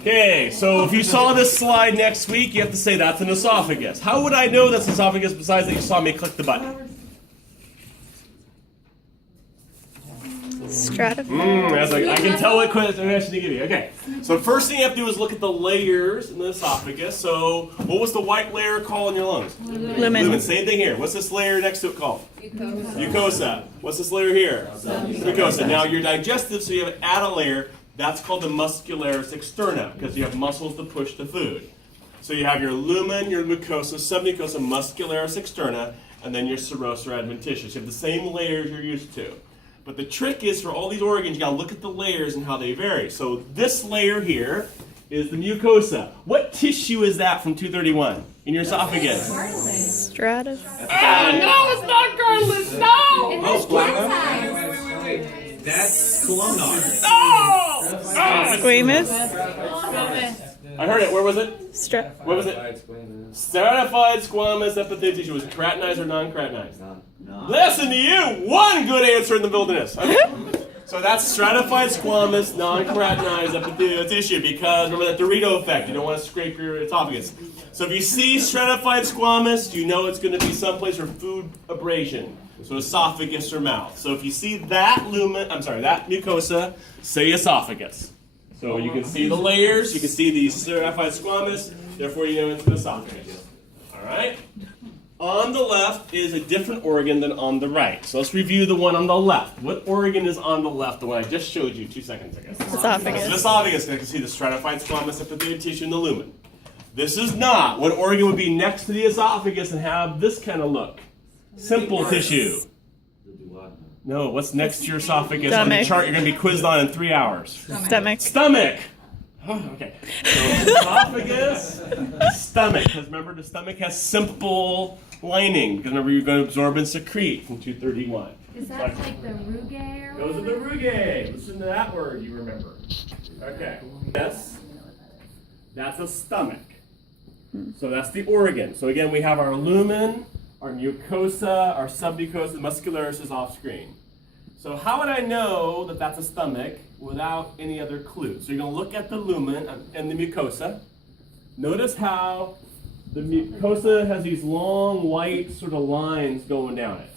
Okay, so if you saw this slide next week, you have to say that's an esophagus. How would I know that's esophagus besides that you saw me click the button? Stratified. I can tell what question to give you. Okay, so first thing you have to do is look at the layers in the esophagus. So what was the white layer called in your lungs? Lumen. Same thing here. What's this layer next to it called? Mucosa. What's this layer here? Mucosa. Now your digestive, so you have add a layer. That's called the muscularis externa because you have muscles to push the food. So you have your lumen, your mucosa, submucosa, muscularis externa, and then your serosa or adventitious. You have the same layers you're used to. But the trick is for all these organs, you gotta look at the layers and how they vary. So this layer here is the mucosa. What tissue is that from 231 in your esophagus? Stratified. No, it's not cartilage. No! Wait. That's columnar. No! Squamous. I heard it. Where was it? What was it? Stratified squamous epithelial tissue. Was it keratinized or non-keratinized? Listen to you. One good answer in the wilderness. Okay. So that's stratified squamous, non-keratinized epithelial tissue because remember that Dorito effect. You don't want to scrape your esophagus. So if you see stratified squamous, you know it's going to be someplace for food abrasion. So esophagus or mouth. So if you see that that mucosa, say esophagus. So you can see the layers, you can see the stratified squamous, therefore you know it's an esophagus. All right? On the left is a different organ than on the right. So let's review the one on the left. What organ is on the left, the one I just showed you 2 seconds ago? Esophagus. It's an esophagus. You can see the stratified squamous epithelial tissue in the lumen. This is not. What organ would be next to the esophagus and have this kind of look? Simple tissue. No, what's next to your esophagus on the chart you're going to be quizzed on in 3 hours? Stomach. Oh, okay. So esophagus, stomach. Because remember, the stomach has simple lining. Because remember, you're going to absorb and secrete from 231. Is that like the rugae? Those are the rugae. Listen to that word you remember. Okay. That's a stomach. So that's the organ. So again, we have our lumen, our mucosa, our submucosa, muscularis is off screen. So how would I know that that's a stomach without any other clues? So you're going to look at the lumen and the mucosa. Notice how the mucosa has these long white sort of lines going down it.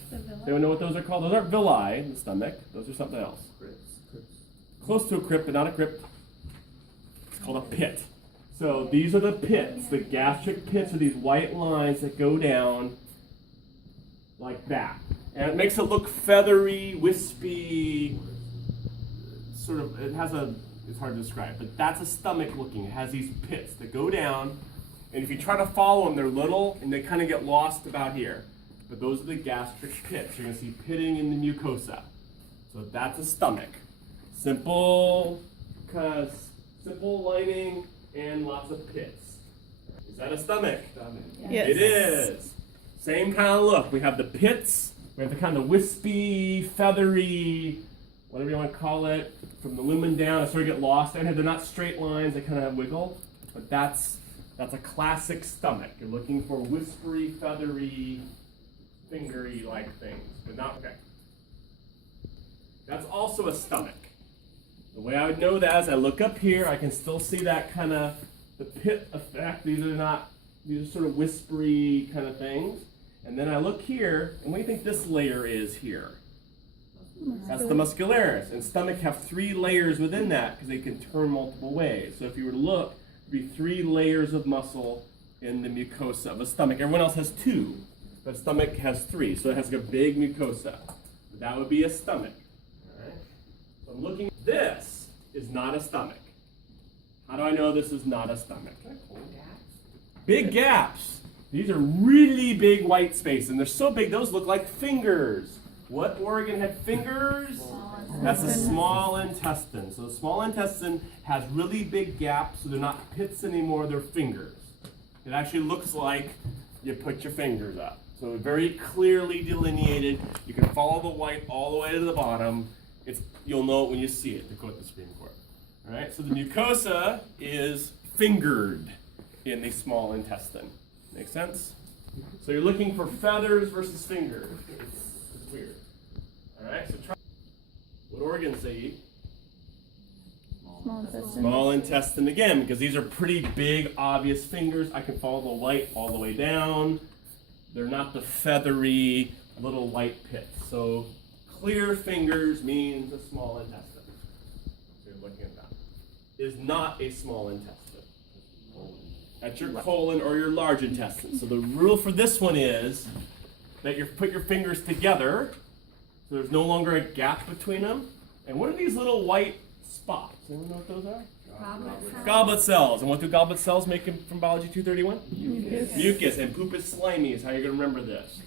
Anyone know what those are called? Those aren't villi in the stomach. Those are something else. Close to a crypt, but not a crypt. It's called a pit. So these are the pits. The gastric pits are these white lines that go down like that. And it makes it look feathery, wispy, sort of, it's hard to describe, but that's a stomach looking. It has these pits that go down, and if you try to follow them, they're little, and they kind of get lost about here. But those are the gastric pits. You're going to see pitting in the mucosa. So that's a stomach. Simple lining and lots of pits. Is that a stomach? Yes. It is. Same kind of look. We have the pits. We have the kind of wispy, feathery, whatever you want to call it, from the lumen down. They sort of get lost. And they're not straight lines. They kind of wiggle. But that's a classic stomach. You're looking for whispery, feathery, fingery-like things. But not okay. That's also a stomach. The way I would know that is I look up here. I can still see that kind of the pit effect. These are sort of whispery kind of things. And then I look here, and what do you think this layer is here? That's the muscularis. And stomach have 3 layers within that because they can turn multiple ways. So if you were to look, there'd be 3 layers of muscle in the mucosa of a stomach. Everyone else has 2, but stomach has 3. So it has a big mucosa. That would be a stomach. All right? So I'm looking. This is not a stomach. How do I know this is not a stomach? Big gaps. These are really big white spaces, and they're so big, those look like fingers. What organ had fingers? That's the small intestine. So the small intestine has really big gaps, so they're not pits anymore, they're fingers. It actually looks like you put your fingers up. So very clearly delineated. You can follow the white all the way to the bottom. You'll know it when you see it, to quote the Supreme Court. All right, so the mucosa is fingered in the small intestine. Make sense? So you're looking for feathers versus fingers. It's weird. All right, so try. What organs they eat? Small intestine. Small intestine again, because these are pretty big, obvious fingers. I can follow the white all the way down. They're not the feathery little white pits. So clear fingers means a small intestine. So you're looking at that. Is not a small intestine. That's your colon or your large intestine. So the rule for this one is that you put your fingers together, so there's no longer a gap between them. And what are these little white spots? Anyone know what those are? Goblet cells. And what do goblet cells make from biology 231? Mucus. And poop is slimy is how you're going to remember this.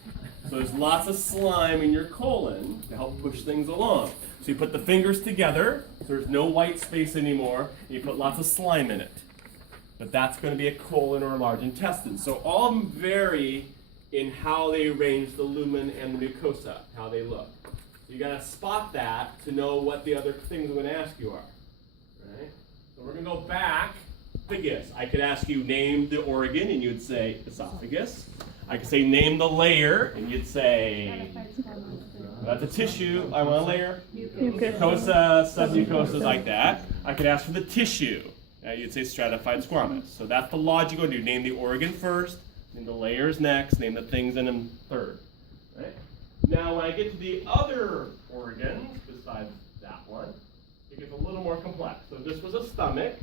So there's lots of slime in your colon to help push things along. So you put the fingers together, so there's no white space anymore, and you put lots of slime in it. But that's going to be a colon or a large intestine. So all of them vary in how they arrange the lumen and the mucosa, how they look. So you got to spot that to know what the other things I'm going to ask you are. Right? So we're going to go back. Esophagus. I could ask you name the organ, and you'd say esophagus. I could say name the layer, and you'd say that's a tissue. I want a layer. Mucosa, submucosa, like that. I could ask for the tissue. You'd say stratified squamous. So that's the logic you go do. Name the organ first, name the layers next, name the things in them third. Right? Now when I get to the other organs, besides that one, it gets a little more complex. So if this was a stomach,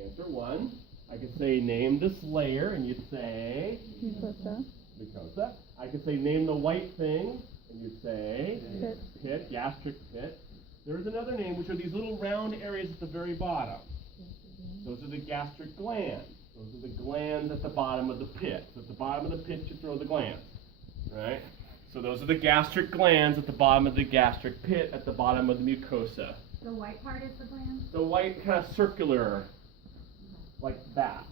answer one. I could say name this layer, and you'd say mucosa. I could say name the white thing, and you'd say pit, gastric pit. There's another name, which are these little round areas at the very bottom. Those are the gastric glands. Those are the glands at the bottom of the pit. So at the bottom of the pit, you throw the glands, right? So those are the gastric glands at the bottom of the gastric pit, at the bottom of the mucosa. The white part is the gland? The white kind of circular, like that.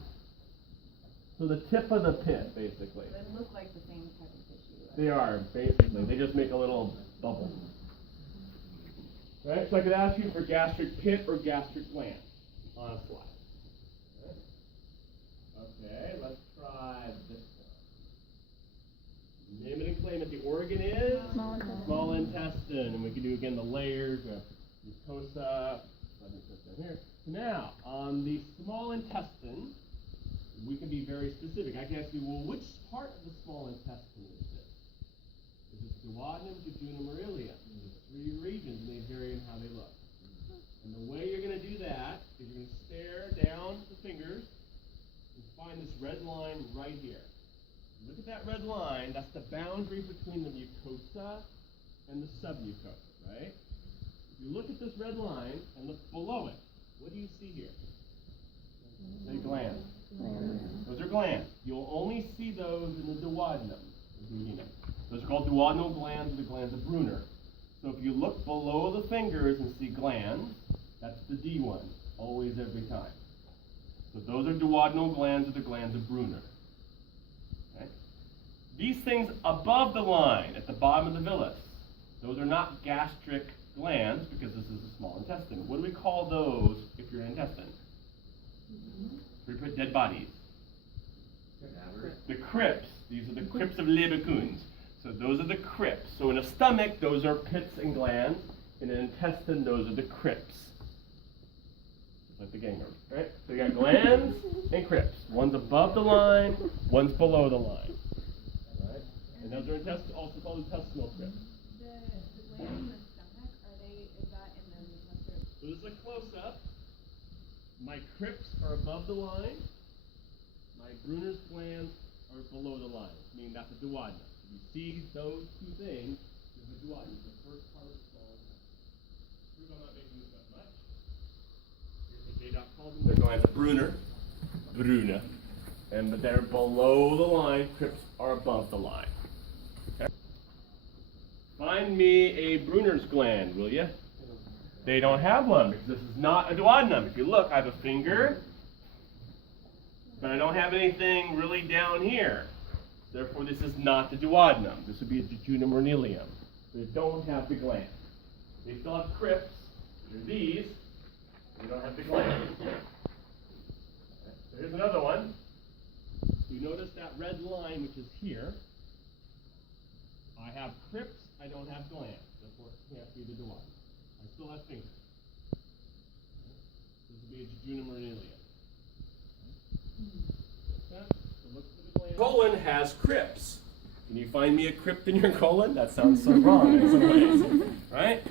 So the tip of the pit, basically. They look like the same type of tissue. Right? They are, basically. They just make a little bubble. Right? So I could ask you for gastric pit or gastric gland on a slide. Okay, let's try this one. Name it and claim it. The organ is small intestine. And we can do again the layers. We have mucosa. Let me put that here. Now, on the small intestine, we can be very specific. I can ask you, well, which part of the small intestine is this? Is it duodenum, jejunum, or ileum? There's three regions, and they vary in how they look. And the way you're going to do that is you're going to stare down the fingers and find this red line right here. Look at that red line. That's the boundary between the mucosa and the submucosa, right? If you look at this red line and look below it, what do you see here? Say glands. Those are glands. You'll only see those in the duodenum. Those are called duodenal glands, or the glands of Brunner. So if you look below the fingers and see glands, that's the D one, always, every time. So those are duodenal glands, or the glands of Brunner. Okay? These things above the line, at the bottom of the villus, those are not gastric glands, because this is a small intestine. What do we call those if you're an intestine? We put dead bodies. The crypts. These are the crypts of Leberkuhns. So those are the crypts. So in a stomach, those are pits and glands. In an intestine, those are the crypts. Just like the gangrene, right? So you got glands and crypts. One's above the line, one's below the line. All right? And those are also called intestinal crypts. The gland in the stomach, is that in the intestine? So this is a close-up. My crypts are above the line. My Brunner's glands are below the line, meaning that's a duodenum. You see those two things, there's a duodenum, the first part of the small intestine. Prove I'm not making this up much. Here's what J. calls them. They're glands of Brunner, but they're below the line. Crypts are above the line. Okay. Find me a Brunner's gland, will you? They don't have one because this is not a duodenum. If you look, I have a finger, but I don't have anything really down here. Therefore, this is not the duodenum. This would be a jejunum or an ileum. They don't have the gland. They still have crypts. They're these. They don't have the gland. Okay. So here's another one. You notice that red line, which is here. I have crypts. I don't have glands. Therefore, it can't be the duodenum. I still have fingers. This is be a jejunum or an ileum. Colon has crypts. Can you find me a crypt in your colon? That sounds so wrong in some ways, right?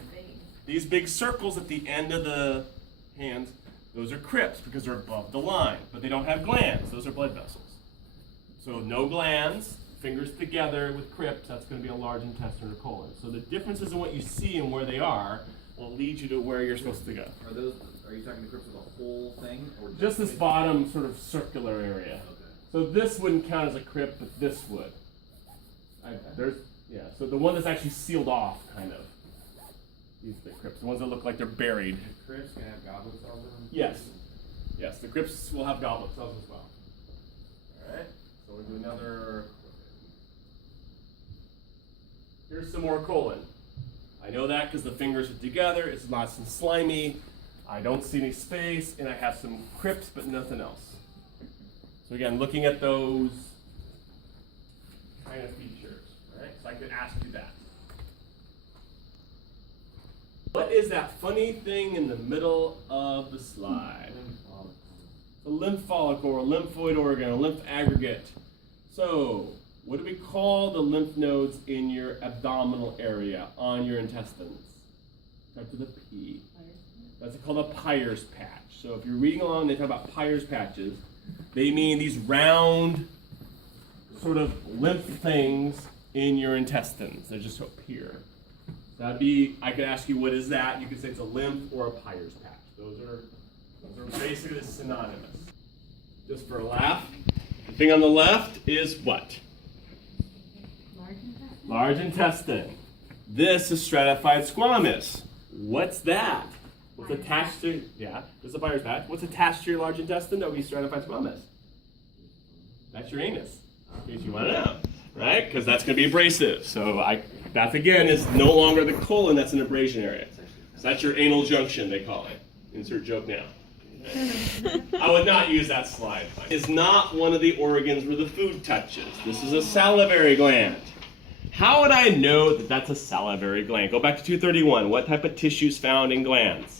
These big circles at the end of the hands, those are crypts because they're above the line, but they don't have glands. Those are blood vessels. So no glands, fingers together with crypts, that's going to be a large intestine or colon. So the differences in what you see and where they are will lead you to where you're supposed to go. Are you talking the crypts of the whole thing? Or Just this bottom sort of circular area. Okay. So this wouldn't count as a crypt, but this would. So the one that's actually sealed off, kind of. These are the crypts, the ones that look like they're buried. The crypts can have goblet cells in them? Yes. Yes, the crypts will have goblet cells as well. Alright, so we'll do another. Here's some more colon. I know that because the fingers are together, it's nice and slimy. I don't see any space, and I have some crypts, but nothing else. So again, looking at those kind of features, right? So I could ask you that. What is that funny thing in the middle of the slide? A lymph follicle or a lymphoid organ, a lymph aggregate. So, what do we call the lymph nodes in your abdominal area, on your intestines? Start with a P. That's called a Peyer's patch. So if you're reading along and they talk about Peyer's patches, they mean these round sort of lymph things in your intestines. They just appear. That'd be, I could ask you, what is that? You could say it's a lymph or a Peyer's patch. Those are basically synonymous. Just for a laugh, the thing on the left is what? Large intestine. Large intestine. This is stratified squamous. What's that? What's attached to, yeah, this is a Peyer's patch. What's attached to your large intestine that would be stratified squamous? That's your anus, in case you want to know, right? Because that's going to be abrasive. So that again is no longer the colon, that's an abrasion area. So that's your anal junction, they call it. Insert joke now. I would not use that slide. It's not one of the organs where the food touches. This is a salivary gland. How would I know that that's a salivary gland? Go back to 231. What type of tissue is found in glands?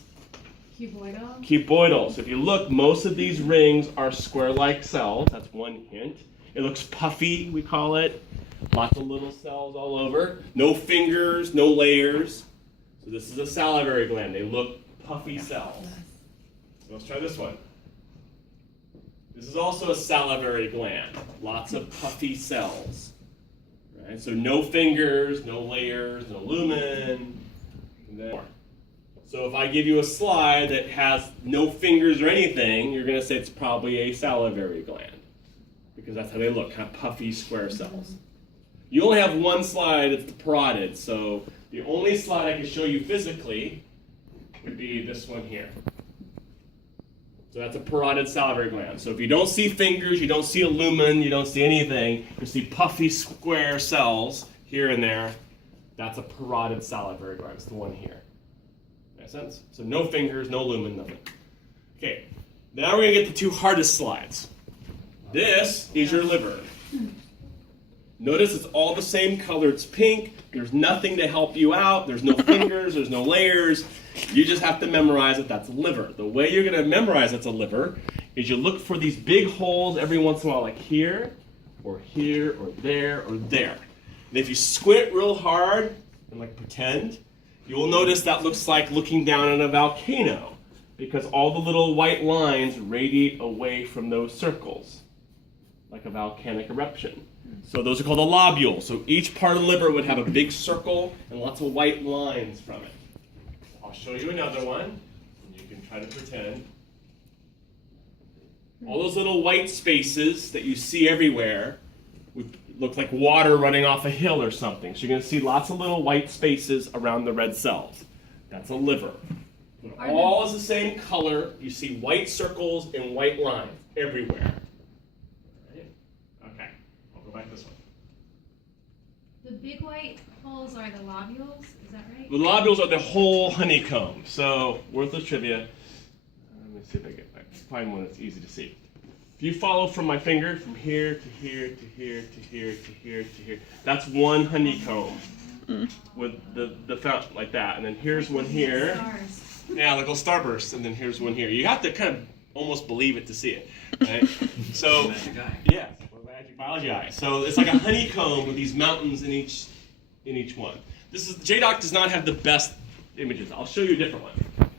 Cuboidal. Cuboidal. So if you look, most of these rings are square-like cells. That's one hint. It looks puffy, we call it. Lots of little cells all over. No fingers, no layers. So this is a salivary gland. They look puffy cells. So let's try this one. This is also a salivary gland. Lots of puffy cells. Right? So no fingers, no layers, no lumen. And then more. So if I give you a slide that has no fingers or anything, you're going to say it's probably a salivary gland. Because that's how they look, kind of puffy square cells. You only have one slide, it's the parotid. So the only slide I can show you physically would be this one here. So that's a parotid salivary gland. So if you don't see fingers, you don't see a lumen, you don't see anything, you see puffy square cells here and there, that's a parotid salivary gland. It's the one here. Make sense? So no fingers, no lumen, nothing. Okay, now we're going to get the two hardest slides. This is your liver. Notice it's all the same color. It's pink. There's nothing to help you out. There's no fingers. There's no layers. You just have to memorize that that's a liver. The way you're going to memorize that's a liver is you look for these big holes every once in a while, like here, or there, or there. And if you squint real hard and like pretend, you will notice that looks like looking down on a volcano because all the little white lines radiate away from those circles, like a volcanic eruption. So those are called the lobules. So each part of the liver would have a big circle and lots of white lines from it. I'll show you another one, and you can try to pretend. All those little white spaces that you see everywhere would look like water running off a hill or something. So you're going to see lots of little white spaces around the red cells. That's a liver. When all is the same color, you see white circles and white lines everywhere. Back this way. The big white holes are the lobules, is that right? The lobules are the whole honeycomb. So, worthless trivia. Let me see if I can find one that's easy to see. If you follow from my finger, from here to here to here to here to here to here, that's one honeycomb with the fountain like that. And then here's one here. Stars. Yeah, like a starburst, and then here's one here. You have to kind of almost believe it to see it, right? So, Magic eye. yeah, magic biology eye. So it's like a honeycomb with these mountains in each one. JDoc does not have the best images. I'll show you a different one.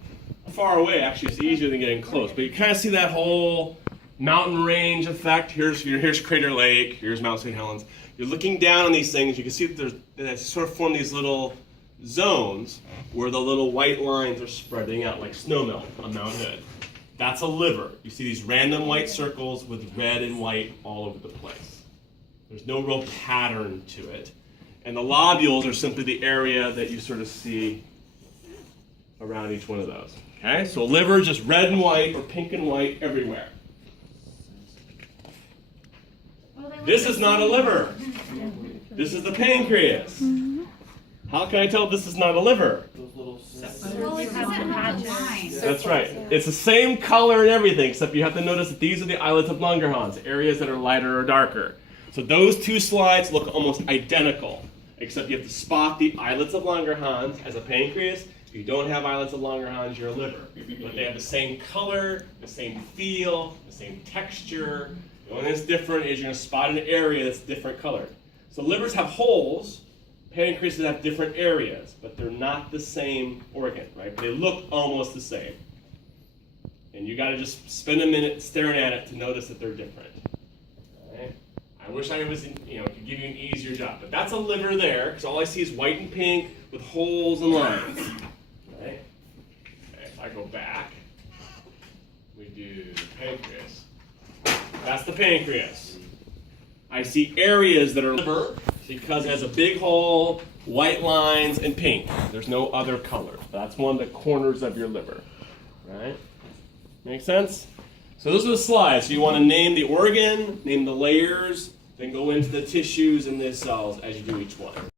Far away, actually, it's easier than getting close. But you kind of see that whole mountain range effect. Here's Crater Lake. Here's Mount St. Helens. You're looking down on these things. You can see that they sort of form these little zones where the little white lines are spreading out like snowmelt on Mount Hood. That's a liver. You see these random white circles with red and white all over the place. There's no real pattern to it. And the lobules are simply the area that you sort of see around each one of those. Okay, so a liver is just red and white or pink and white everywhere. This is not a liver. This is the pancreas. How can I tell this is not a liver? Well, it doesn't have the line. That's right. It's the same color and everything, except you have to notice that these are the islets of Langerhans, areas that are lighter or darker. So those two slides look almost identical, except you have to spot the islets of Langerhans as a pancreas. If you don't have islets of Langerhans, you're a liver. But they have the same color, the same feel, the same texture. The only thing that's different is you're going to spot an area that's different colored. So livers have holes, pancreases have different areas, but they're not the same organ, right? They look almost the same. And you got to just spend a minute staring at it to notice that they're different. Right? I wish I was, could give you an easier job, but that's a liver there, because all I see is white and pink with holes and lines. Right? Okay, if I go back, we do pancreas. That's the pancreas. I see areas that are liver because it has a big hole, white lines, and pink. There's no other color. That's one of the corners of your liver. Right? Make sense? So those are the slides. So you want to name the organ, name the layers, then go into the tissues and the cells as you do each one.